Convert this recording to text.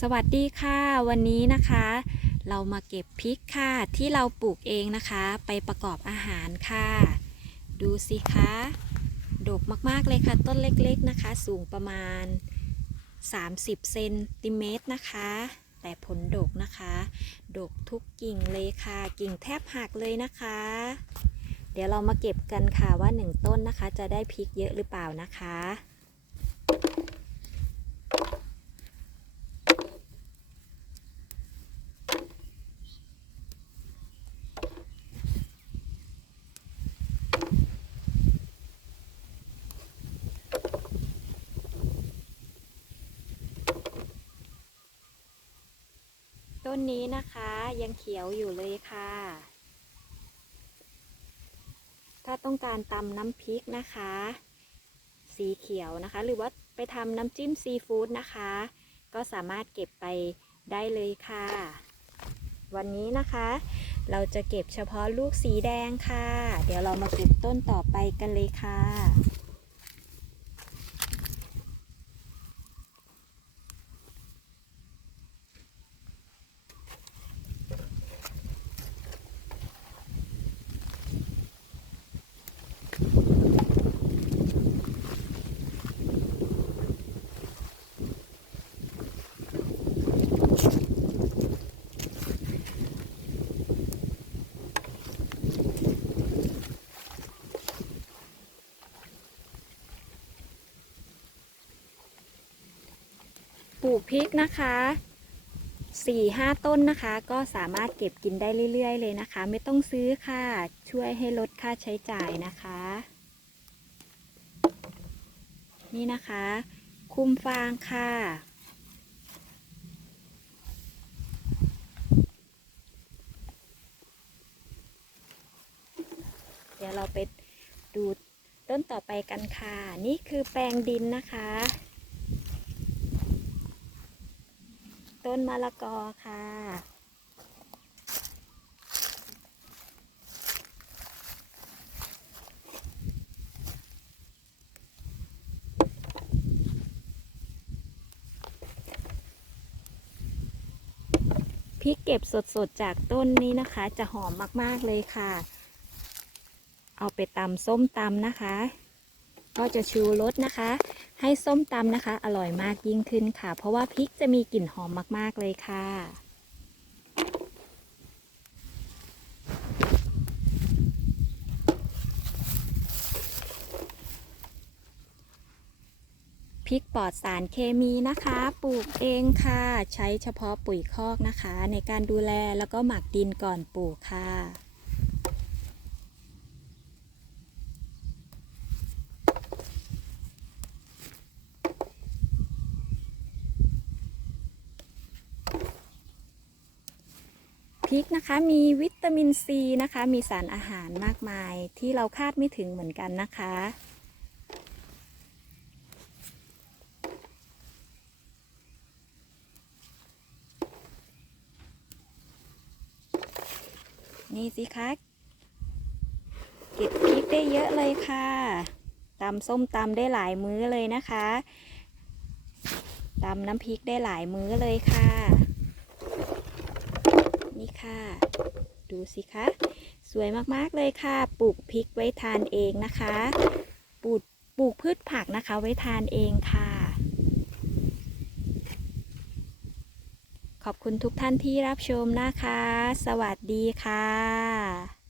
สวัสดีค่ะ วันนี้นะคะ เรามาเก็บพริกค่ะ ที่เราปลูกเองนะคะ ไปประกอบอาหารค่ะ ดูสิคะดกมากๆเลยค่ะ ต้นเล็กๆนะคะ สูงประมาณ 30เซนติเมตรนะคะ แต่ผลดกนะคะ ดกทุกกิ่งเลยค่ะ กิ่งแทบหักเลยนะคะ เดี๋ยวเรามาเก็บกันค่ะว่าหนึ่งต้นนะคะ จะได้พริกเยอะหรือเปล่านะคะ ต้นนี้นะคะยังเขียวอยู่เลยค่ะ ถ้าต้องการตำน้ำพริกนะคะ สีเขียวนะคะ หรือว่าไปทำน้ำจิ้มซีฟู้ดนะคะ ก็สามารถเก็บไปได้เลยค่ะ วันนี้นะคะ เราจะเก็บเฉพาะลูกสีแดงค่ะ เดี๋ยวเรามาเก็บต้นต่อไปกันเลยค่ะ ปลูกพริกนะคะสี่ห้าต้นนะคะ ก็สามารถเก็บกินได้เรื่อย ๆ เลยนะคะ ไม่ต้องซื้อค่ะ ช่วยให้ลดค่าใช้จ่ายนะคะ นี่นะคะ คุมฟางค่ะ เดี๋ยวเราไปดูต้นต่อไปกันค่ะ นี่คือแปลงดินนะคะ ต้นมะละกอค่ะ พริกเก็บสดๆ จากต้นนี้นะคะ จะหอมมากๆเลยค่ะ เอาไปตำส้มตำนะคะ ก็จะชูรสนะคะ ให้ส้มตำนะคะ อร่อยมากยิ่งขึ้นค่ะ เพราะว่าพริกจะมีกลิ่นหอมมาก ๆ เลยค่ะพริกปลอดสารเคมีนะคะ ปลูกเองค่ะ ใช้เฉพาะปุ๋ยคอกนะคะ ในการดูแลแล้วก็หมักดินก่อนปลูกค่ะ ริกนะคะ มีวิตามินซีนะคะ มีสารอาหารมากมายที่เราคาดไม่ถึงเหมือนกันนะคะ นี่สิคะเก็บพริกได้เยอะเลยค่ะตำส้มตำได้หลายมื้อเลยนะคะตำน้ำพริกได้หลายมื้อเลยค่ะ ค่ะ ดูสิคะ สวยมากๆเลยค่ะ ปลูกพริกไว้ทานเองนะคะ ปลูกปลูกพืชผักนะคะ ไว้ทานเองค่ะ ขอบคุณทุกท่านที่รับชมนะคะ สวัสดีค่ะ